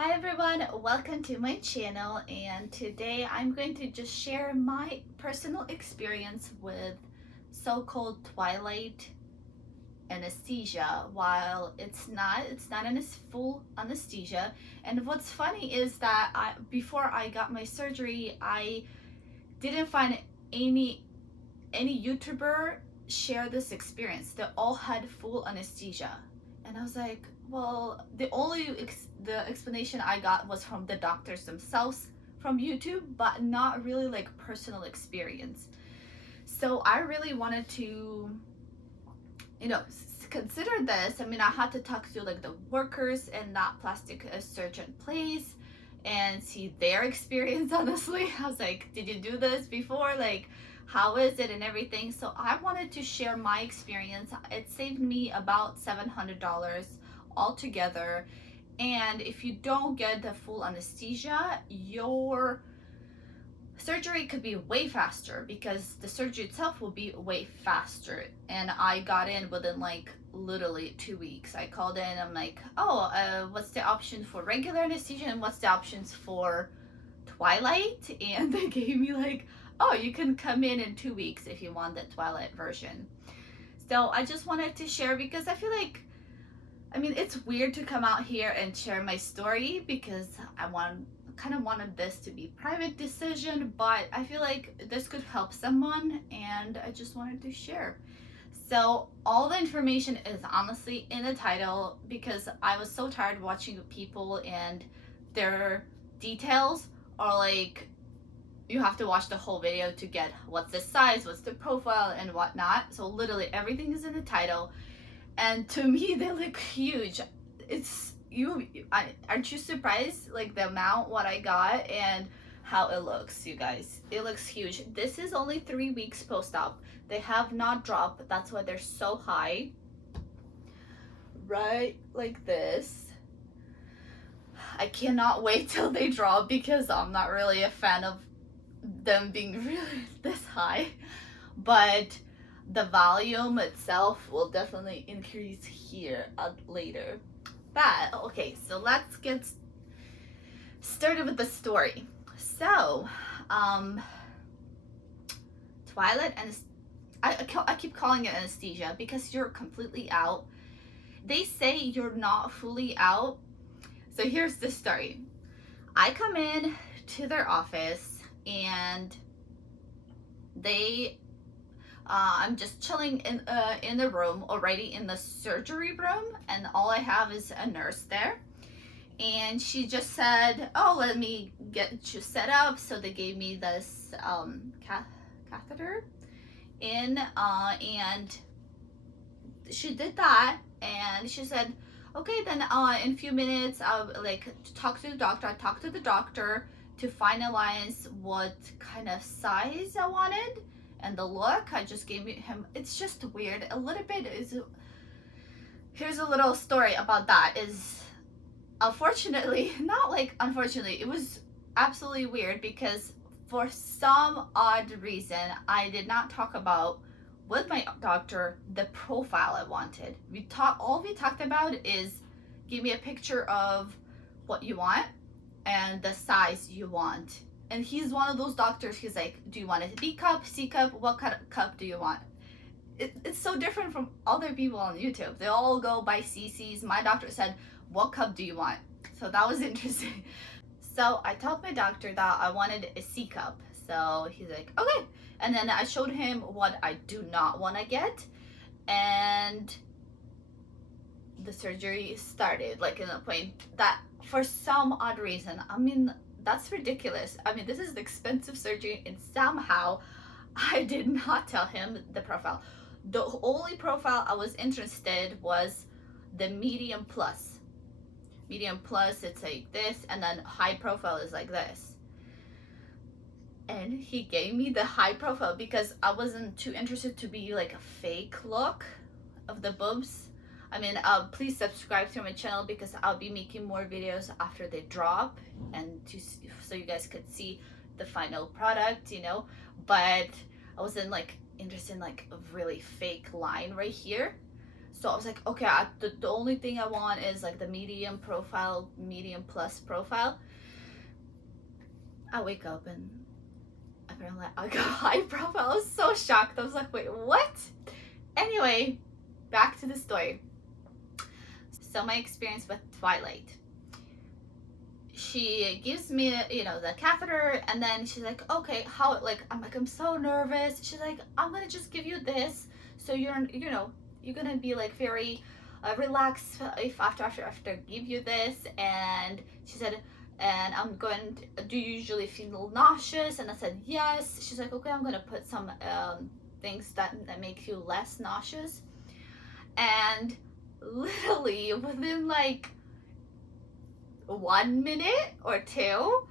Hi everyone, welcome to my channel, and today I'm going to just share my personal experience with so-called Twilight anesthesia. While it's not full anesthesia. And what's funny is that before I got my surgery, I didn't find any YouTuber share this experience. They all had full anesthesia, and I was like, well, the explanation I got was from the doctors themselves from YouTube, but not really like personal experience. So I really wanted to, consider this. I mean, I had to talk to like the workers in that plastic surgeon place and see their experience. Honestly, I was like, did you do this before? Like, how is it and everything? So I wanted to share my experience. It saved me about $700 altogether. And if you don't get the full anesthesia, your surgery could be way faster because the surgery itself will be way faster. And I got in within like literally 2 weeks. I called in, I'm like, what's the option for regular anesthesia and what's the options for Twilight? And they gave me like, oh, you can come in 2 weeks if you want the Twilight version. So I just wanted to share because I feel like, I mean, it's weird to come out here and share my story because I kind of wanted this to be private decision, but I feel like this could help someone and I just wanted to share. So all the information is honestly in the title because I was so tired watching people and their details are like, you have to watch the whole video to get what's the size, what's the profile and whatnot. So literally everything is in the title. And to me, they look huge. Aren't you surprised like the amount what I got and how it looks, you guys? It looks huge. This is only 3 weeks post-op. They have not dropped. That's why they're so high. Right like this. I cannot wait till they drop because I'm not really a fan of them being really this high. But the volume itself will definitely increase here later. But okay, so let's get started with the story. So Twilight, and I keep calling it anesthesia because you're completely out. They say you're not fully out. So here's the story. I come in to their office and I'm just chilling in the room, already in the surgery room, and all I have is a nurse there. And she just said, oh, let me get you set up. So they gave me this catheter in, and she did that. And she said, okay, then in a few minutes, I'll like talk to the doctor. I talked to the doctor to finalize what kind of size I wanted. And the look I just gave him, it's just weird a little bit. Here's a little story about that. Is unfortunately, not like unfortunately, it was absolutely weird because for some odd reason I did not talk about with my doctor the profile I wanted. All we talked about is give me a picture of what you want and the size you want. And he's one of those doctors, he's like, do you want a B cup, C cup, what kind of cup do you want? It's so different from other people on YouTube. They all go by CCs. My doctor said, what cup do you want? So that was interesting. So I told my doctor that I wanted a C cup. So he's like, okay. And then I showed him what I do not want to get. And the surgery started, like in a point that for some odd reason, I mean, that's ridiculous. I mean, this is the expensive surgery and somehow I did not tell him the profile. The only profile I was interested was the medium plus. Medium plus, it's like this, and then high profile is like this. And he gave me the high profile because I wasn't too interested to be like a fake look of the boobs. I mean, please subscribe to my channel because I'll be making more videos after they drop and so you guys could see the final product, But I wasn't like interested in like a really fake line right here. So I was like, okay, the only thing I want is like the medium profile, medium plus profile. I wake up and apparently I got high profile. I was so shocked. I was like, wait, what? Anyway, back to the story. So my experience with Twilight. She gives me, the catheter, and then she's like, okay, how, like, I'm so nervous. She's like, I'm gonna just give you this, so you're gonna be like very relaxed if after I give you this. And she said, and I'm going to, do you usually feel nauseous? And I said, yes. She's like, okay, I'm gonna put some things that make you less nauseous. And literally within like 1 minute or two,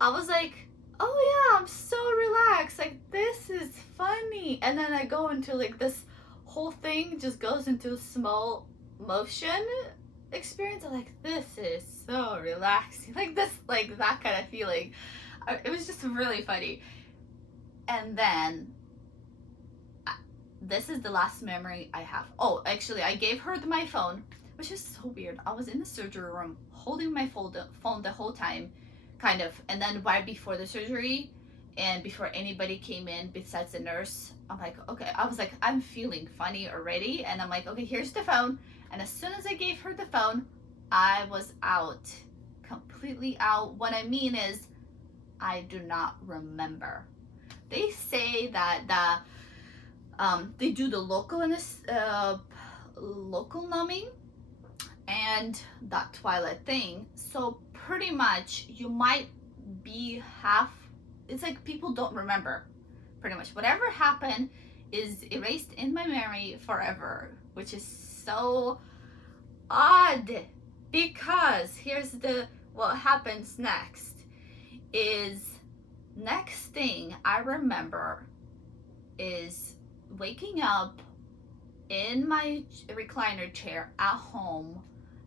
I was like, oh yeah, I'm so relaxed, like this is funny. And then I go into like this whole thing just goes into slow motion experience. I'm like, this is so relaxing, like this, like that kind of feeling. It was just really funny. And then this is the last memory I have. Oh, actually, I gave her my phone, which is so weird. I was in the surgery room holding my phone the whole time, kind of. And then right before the surgery and before anybody came in besides the nurse, I'm like, okay, I was like, I'm feeling funny already. And I'm like, okay, here's the phone. And as soon as I gave her the phone, I was out, completely out. What I mean is, I do not remember. They say that they do the local numbing and that Twilight thing. So pretty much you might be half, it's like people don't remember. Pretty much whatever happened is erased in my memory forever, which is so odd, because here's what happens next is, next thing I remember is waking up in my recliner chair at home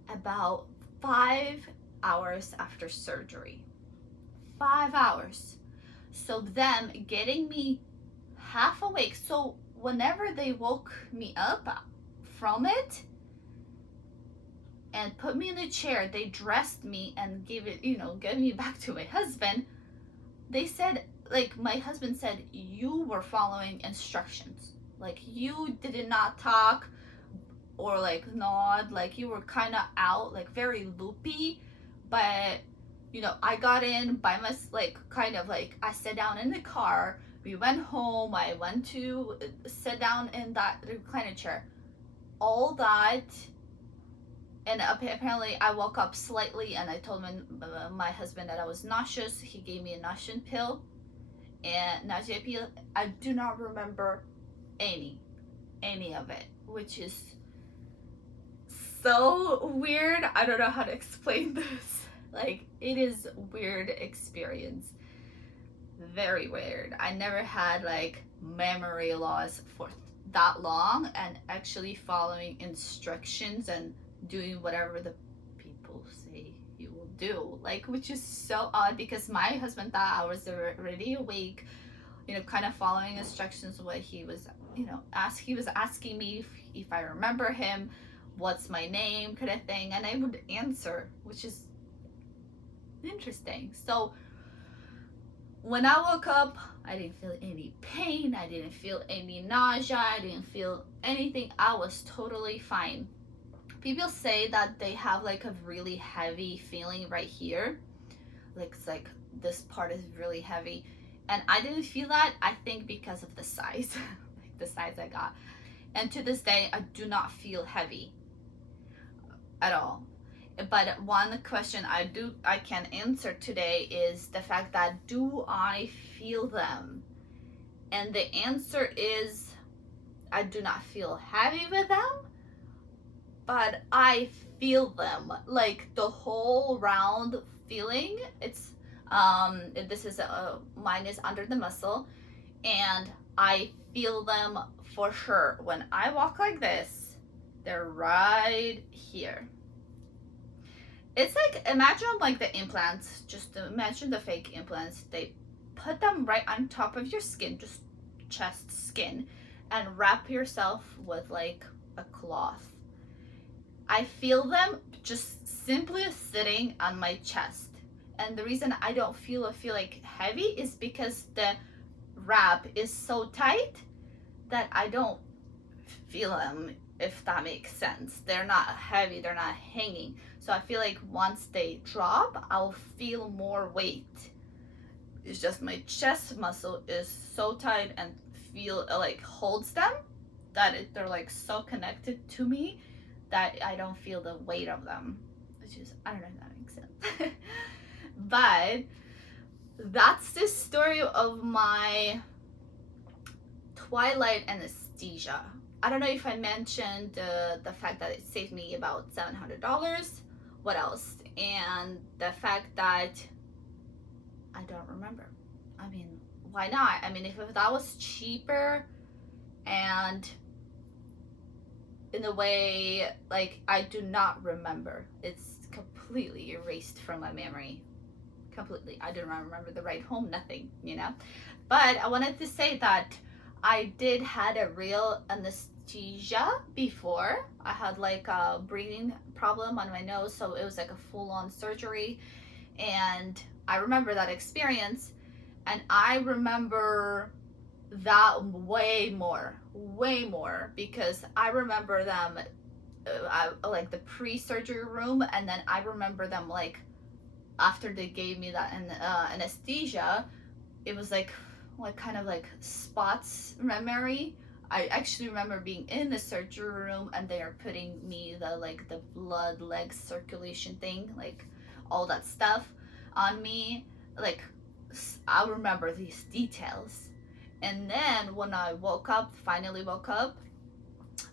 about 5 hours after surgery. 5 hours. So them getting me half awake. So whenever they woke me up from it and put me in the chair, they dressed me and gave me back to my husband. They said, like, my husband said, you were following instructions. Like, you did not talk or like nod, like you were kind of out, like very loopy. But I got in by my, like, kind of like, I sat down in the car, we went home, I went to sit down in that recliner chair, all that. And apparently I woke up slightly and I told my husband that I was nauseous. He gave me a nausea pill and nausea pill. I do not remember any of it, which is so weird. I don't know how to explain this. Like, it is weird experience. Very weird. I never had like memory loss for that long and actually following instructions and doing whatever the people say you will do, like, which is so odd because my husband thought I was already awake, kind of following instructions. What he was, he was asking me if I remember him, what's my name, kind of thing, and I would answer, which is interesting. So when I woke up, I didn't feel any pain, I didn't feel any nausea, I didn't feel anything. I was totally fine. People say that they have like a really heavy feeling right here, like it's like this part is really heavy, and I didn't feel that. I think because of the size, like the size I got. And to this day, I do not feel heavy at all. But one question I can answer today is the fact that, do I feel them? And the answer is, I do not feel heavy with them, but I feel them, like the whole round feeling. It's this is mine is under the muscle, and I feel them for sure. When I walk like this, they're right here. It's like, imagine like the implants, just imagine the fake implants. They put them right on top of your skin, just chest skin, and wrap yourself with like a cloth. I feel them just simply sitting on my chest. And the reason I don't feel like heavy is because the wrap is so tight that I don't feel them, if that makes sense. They're not heavy, they're not hanging. So I feel like once they drop, I'll feel more weight. It's just my chest muscle is so tight and feel like holds them, that they're like so connected to me that I don't feel the weight of them. Which is, I don't know if that makes sense. But that's the story of my Twilight anesthesia. I don't know if I mentioned the fact that it saved me about $700. What else? And the fact that I don't remember. I mean, why not? I mean, if that was cheaper and in a way, like, I do not remember. It's completely erased from my memory. Completely. I don't remember the ride home, nothing, you know? But I wanted to say that I did had a real anesthesia before. I had like a breathing problem on my nose, so it was like a full-on surgery. And I remember that experience, and I remember that way more, because I remember them like the pre-surgery room, and then I remember them like after they gave me that anesthesia. It was like kind of like spots memory. I actually remember being in the surgery room and they are putting me the blood leg circulation thing, like all that stuff on me. Like, I remember these details. And then when I finally woke up,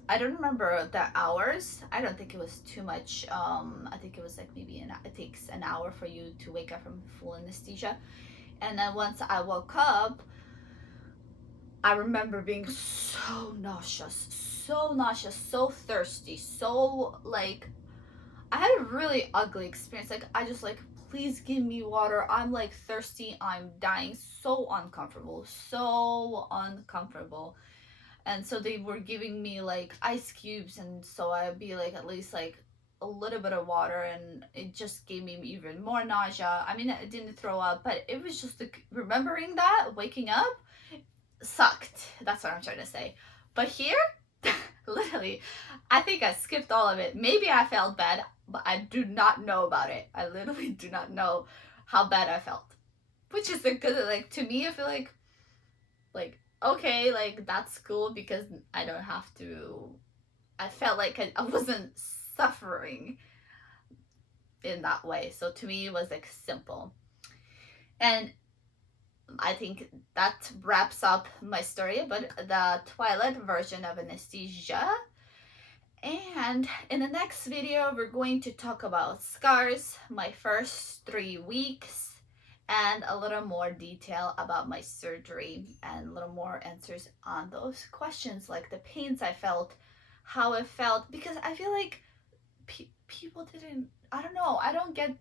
I don't remember the hours. I don't think it was too much. I think it was like maybe it takes an hour for you to wake up from full anesthesia. And then once I woke up, I remember being so nauseous, so thirsty, so like, I had a really ugly experience. Like, I just like, please give me water. I'm like thirsty, I'm dying, so uncomfortable. And so they were giving me like ice cubes, and so I'd be like at least like a little bit of water, and it just gave me even more nausea. I mean, I didn't throw up, but it was just like, remembering that, waking up, sucked. That's what I'm trying to say. But here, literally, I think I skipped all of it. Maybe I felt bad, but I do not know about it. I literally do not know how bad I felt. Which is a good, like, to me, I feel like, okay, like, that's cool because I don't have to, I felt like I wasn't suffering in that way. So to me, it was like simple. And I think that wraps up my story about the Twilight version of anesthesia. And in the next video, we're going to talk about scars, my first 3 weeks, and a little more detail about my surgery, and a little more answers on those questions, like the pains I felt, how it felt, because I feel like people didn't, I don't know, I don't get,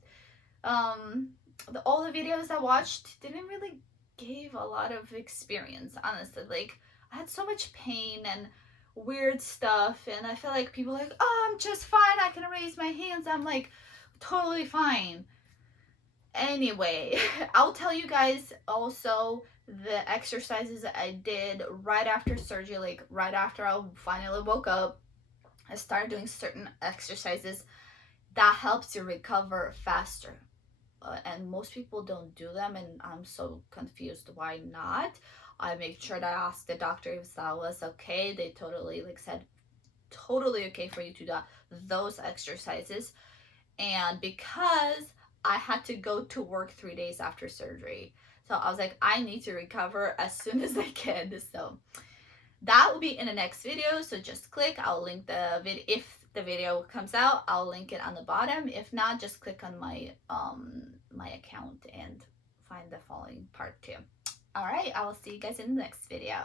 all the videos I watched didn't really give a lot of experience, honestly. Like, I had so much pain and weird stuff, and I feel like people are like, oh, I'm just fine, I can raise my hands, I'm like totally fine. Anyway, I'll tell you guys also the exercises I did right after surgery, like right after I finally woke up. I started doing certain exercises that helps you recover faster. And most people don't do them, and I'm so confused why not. I made sure to ask the doctor if that was okay. They totally said totally okay for you to do those exercises. And because I had to go to work 3 days after surgery, so I was like, I need to recover as soon as I can. So that will be in the next video, so just click. I'll link the video. If the video comes out, I'll link it on the bottom. If not, just click on my my account and find the following part too. All right, I will see you guys in the next video.